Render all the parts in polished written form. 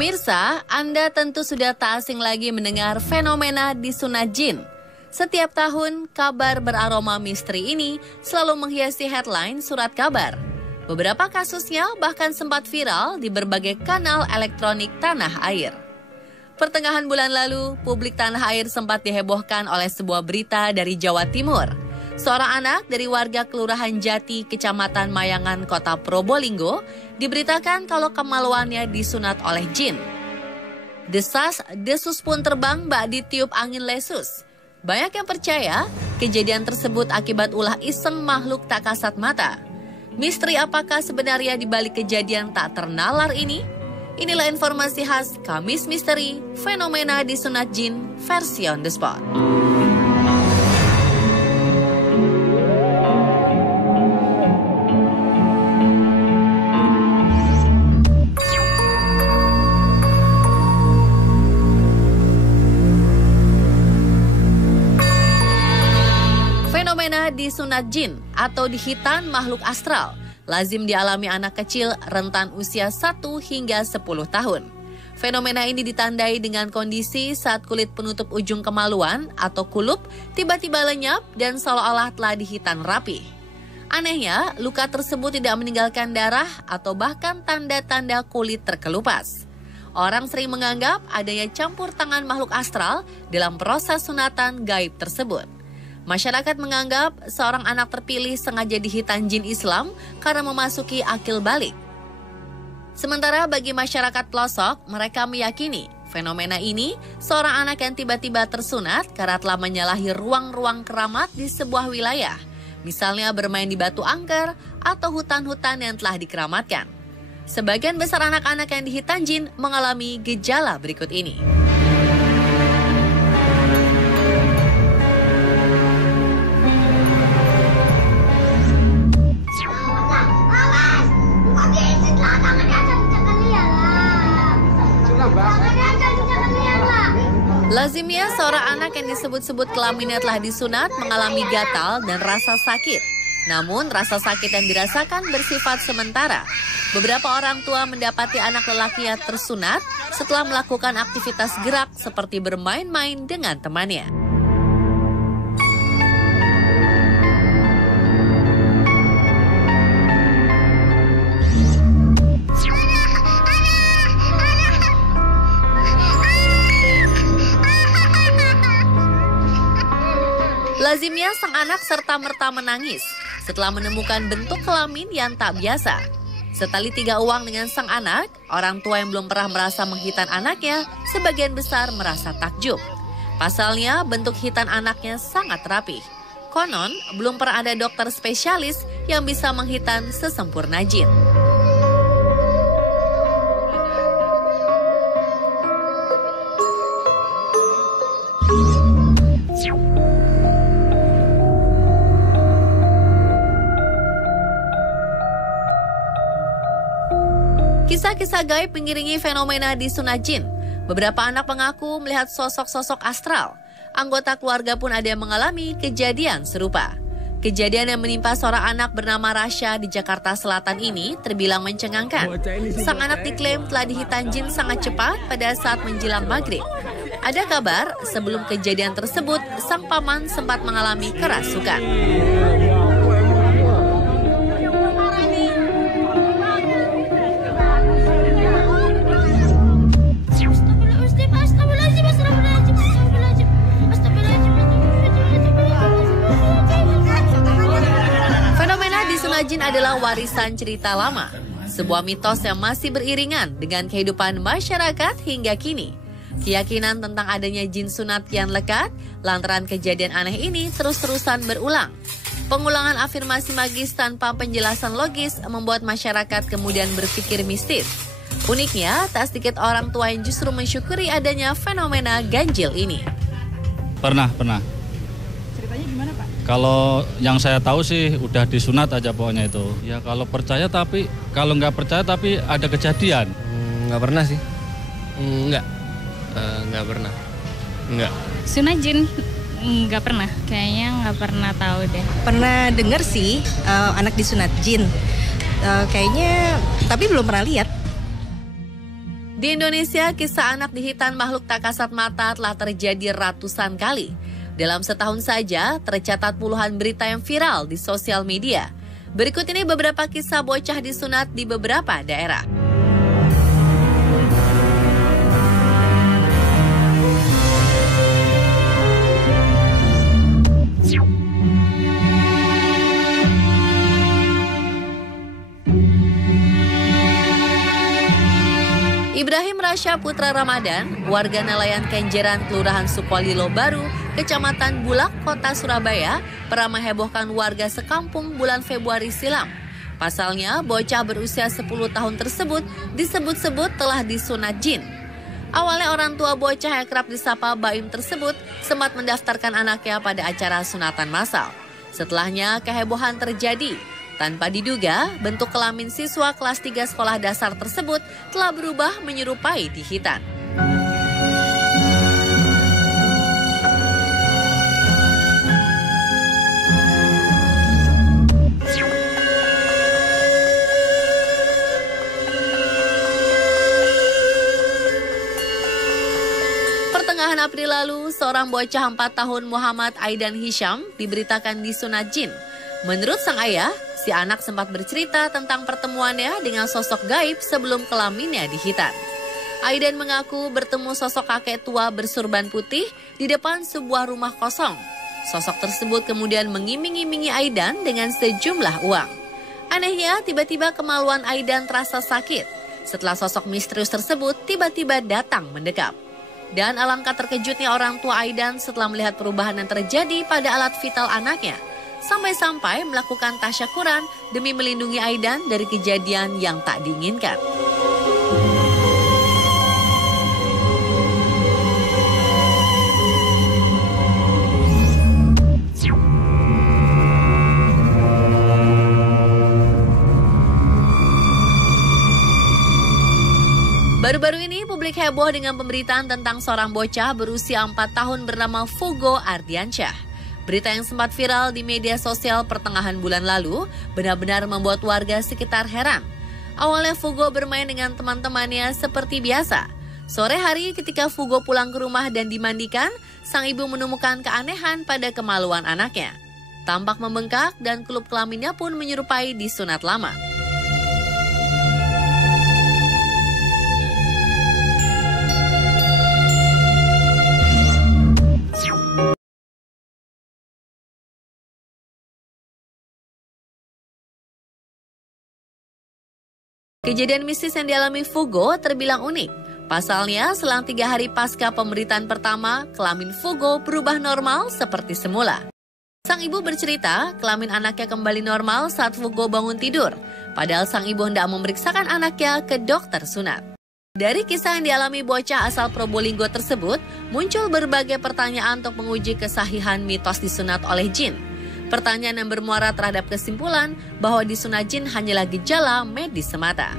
Pemirsa, Anda tentu sudah tak asing lagi mendengar fenomena disunat jin. Setiap tahun, kabar beraroma misteri ini selalu menghiasi headline surat kabar. Beberapa kasusnya bahkan sempat viral di berbagai kanal elektronik tanah air. Pertengahan bulan lalu, publik tanah air sempat dihebohkan oleh sebuah berita dari Jawa Timur. Seorang anak dari warga Kelurahan Jati, Kecamatan Mayangan, Kota Probolinggo, diberitakan kalau kemaluannya disunat oleh jin. Desas-desus pun terbang bak ditiup angin lesus. Banyak yang percaya kejadian tersebut akibat ulah iseng makhluk tak kasat mata. Misteri apakah sebenarnya di balik kejadian tak ternalar ini? Inilah informasi khas Kamis Misteri, fenomena disunat jin versi on the spot. Fenomena disunat jin atau dihitan makhluk astral lazim dialami anak kecil rentan usia 1 hingga 10 tahun. Fenomena ini ditandai dengan kondisi saat kulit penutup ujung kemaluan atau kulup tiba-tiba lenyap dan seolah-olah telah dihitan rapi. Anehnya, luka tersebut tidak meninggalkan darah atau bahkan tanda-tanda kulit terkelupas. Orang sering menganggap adanya campur tangan makhluk astral dalam proses sunatan gaib tersebut. Masyarakat menganggap seorang anak terpilih sengaja dihitan jin Islam karena memasuki akil balik. Sementara bagi masyarakat pelosok, mereka meyakini fenomena ini seorang anak yang tiba-tiba tersunat karena telah menyalahi ruang-ruang keramat di sebuah wilayah. Misalnya bermain di batu angker atau hutan-hutan yang telah dikeramatkan. Sebagian besar anak-anak yang dihitan jin mengalami gejala berikut ini. Lazimnya seorang anak yang disebut-sebut kelaminnya telah disunat mengalami gatal dan rasa sakit. Namun rasa sakit yang dirasakan bersifat sementara. Beberapa orang tua mendapati anak lelakinya tersunat setelah melakukan aktivitas gerak seperti bermain-main dengan temannya. Lazimnya sang anak serta-merta menangis setelah menemukan bentuk kelamin yang tak biasa. Setali 3 uang dengan sang anak, orang tua yang belum pernah merasa menghitan anaknya sebagian besar merasa takjub. Pasalnya bentuk hitan anaknya sangat rapih. Konon belum pernah ada dokter spesialis yang bisa menghitan sesempurna jin. Kisah-kisah gaib mengiringi fenomena disunat jin. Beberapa anak mengaku melihat sosok-sosok astral. Anggota keluarga pun ada yang mengalami kejadian serupa. Kejadian yang menimpa seorang anak bernama Rasya di Jakarta Selatan ini terbilang mencengangkan. Sang anak diklaim telah dihitan jin sangat cepat pada saat menjelang maghrib. Ada kabar sebelum kejadian tersebut, sang paman sempat mengalami kerasukan. Jin adalah warisan cerita lama, sebuah mitos yang masih beriringan dengan kehidupan masyarakat hingga kini. Keyakinan tentang adanya jin sunat kian lekat, lantaran kejadian aneh ini terus-terusan berulang. Pengulangan afirmasi magis tanpa penjelasan logis membuat masyarakat kemudian berpikir mistis. Uniknya, tak sedikit orang tua yang justru mensyukuri adanya fenomena ganjil ini. Pernah. Ceritanya gimana, Pak? Kalau yang saya tahu sih udah disunat aja pokoknya itu. Ya kalau percaya tapi, kalau nggak percaya tapi ada kejadian. Nggak pernah sih. Nggak pernah. Nggak. Sunat jin nggak pernah. Kayaknya nggak pernah tahu deh. Pernah dengar sih anak disunat jin. Kayaknya, tapi belum pernah lihat. Di Indonesia, kisah anak dihitan makhluk tak kasat mata telah terjadi ratusan kali. Dalam setahun saja, tercatat puluhan berita yang viral di sosial media. Berikut ini beberapa kisah bocah disunat di beberapa daerah. Ibrahim Rasya Putra Ramadan, warga Nelayan Kenjeran, Kelurahan Sukolilo Baru, Kecamatan Bulak, Kota Surabaya, pernah menghebohkan warga sekampung bulan Februari silam. Pasalnya, bocah berusia 10 tahun tersebut disebut-sebut telah disunat jin. Awalnya orang tua bocah yang kerap disapa Baim tersebut sempat mendaftarkan anaknya pada acara sunatan massal. Setelahnya, kehebohan terjadi. Tanpa diduga, bentuk kelamin siswa kelas 3 sekolah dasar tersebut telah berubah menyerupai dihitan. Pertengahan April lalu, seorang bocah 4 tahun Muhammad Aidan Hisham diberitakan disunat jin. Menurut sang ayah, si anak sempat bercerita tentang pertemuannya dengan sosok gaib sebelum kelaminnya dihitan. Aidan mengaku bertemu sosok kakek tua bersurban putih di depan sebuah rumah kosong. Sosok tersebut kemudian mengiming-imingi Aidan dengan sejumlah uang. Anehnya, tiba-tiba kemaluan Aidan terasa sakit setelah sosok misterius tersebut tiba-tiba datang mendekap. Dan alangkah terkejutnya orang tua Aidan setelah melihat perubahan yang terjadi pada alat vital anaknya. Sampai-sampai melakukan tasyakuran demi melindungi Aidan dari kejadian yang tak diinginkan. Baru-baru ini publik heboh dengan pemberitaan tentang seorang bocah berusia 4 tahun bernama Fugo Ardiansyah. Berita yang sempat viral di media sosial pertengahan bulan lalu benar-benar membuat warga sekitar heran. Awalnya Fugo bermain dengan teman-temannya seperti biasa. Sore hari ketika Fugo pulang ke rumah dan dimandikan, sang ibu menemukan keanehan pada kemaluan anaknya. Tampak membengkak dan kulup kelaminnya pun menyerupai disunat lama. Kejadian mistis yang dialami Fugo terbilang unik. Pasalnya, selang 3 hari pasca pemberitaan pertama, kelamin Fugo berubah normal seperti semula. Sang ibu bercerita, kelamin anaknya kembali normal saat Fugo bangun tidur. Padahal sang ibu hendak memeriksakan anaknya ke dokter sunat. Dari kisah yang dialami bocah asal Probolinggo tersebut, muncul berbagai pertanyaan untuk menguji kesahihan mitos disunat oleh jin. Pertanyaan yang bermuara terhadap kesimpulan bahwa disunat jin hanyalah gejala medis semata.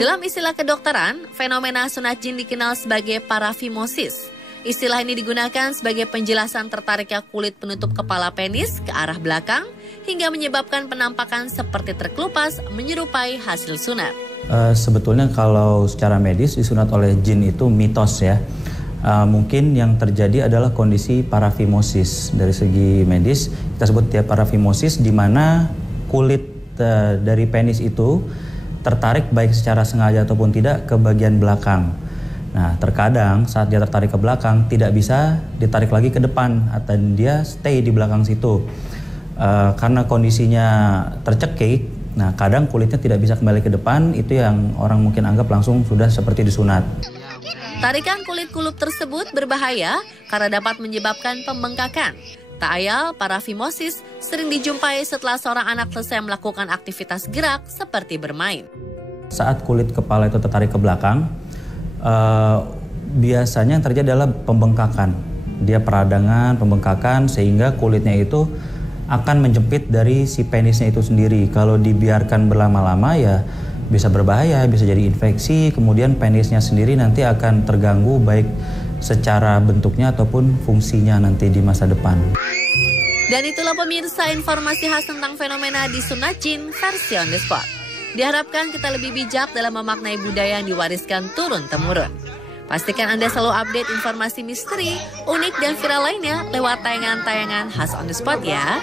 Dalam istilah kedokteran, fenomena sunat jin dikenal sebagai parafimosis. Istilah ini digunakan sebagai penjelasan tertariknya kulit penutup kepala penis ke arah belakang hingga menyebabkan penampakan seperti terkelupas menyerupai hasil sunat. Sebetulnya kalau secara medis disunat oleh jin itu mitos ya. Mungkin yang terjadi adalah kondisi parafimosis. Dari segi medis kita sebut ya parafimosis, di mana kulit dari penis itu tertarik baik secara sengaja ataupun tidak ke bagian belakang. Nah, terkadang saat dia tertarik ke belakang tidak bisa ditarik lagi ke depan atau dia stay di belakang situ. Karena kondisinya tercekik, nah kadang kulitnya tidak bisa kembali ke depan, itu yang orang mungkin anggap langsung sudah seperti disunat. Tarikan kulit kulup tersebut berbahaya karena dapat menyebabkan pembengkakan. Tak ayal, parafimosis sering dijumpai setelah seorang anak selesai melakukan aktivitas gerak seperti bermain. Saat kulit kepala itu tertarik ke belakang, biasanya yang terjadi adalah pembengkakan. Dia peradangan, pembengkakan, sehingga kulitnya itu akan menjepit dari si penisnya itu sendiri. Kalau dibiarkan berlama-lama ya bisa berbahaya, bisa jadi infeksi, kemudian penisnya sendiri nanti akan terganggu baik secara bentuknya ataupun fungsinya nanti di masa depan. Dan itulah pemirsa informasi khas tentang fenomena disunat jin versi on the spot. Diharapkan kita lebih bijak dalam memaknai budaya yang diwariskan turun-temurun. Pastikan Anda selalu update informasi misteri, unik, dan viral lainnya lewat tayangan-tayangan khas on the spot ya.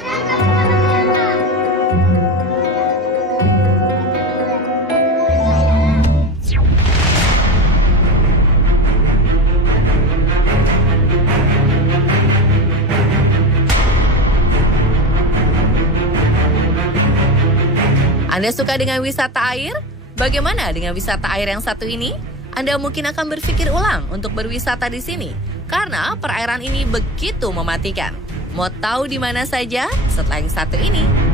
Anda suka dengan wisata air? Bagaimana dengan wisata air yang satu ini? Anda mungkin akan berpikir ulang untuk berwisata di sini karena perairan ini begitu mematikan. Mau tahu di mana saja? Setelah yang satu ini.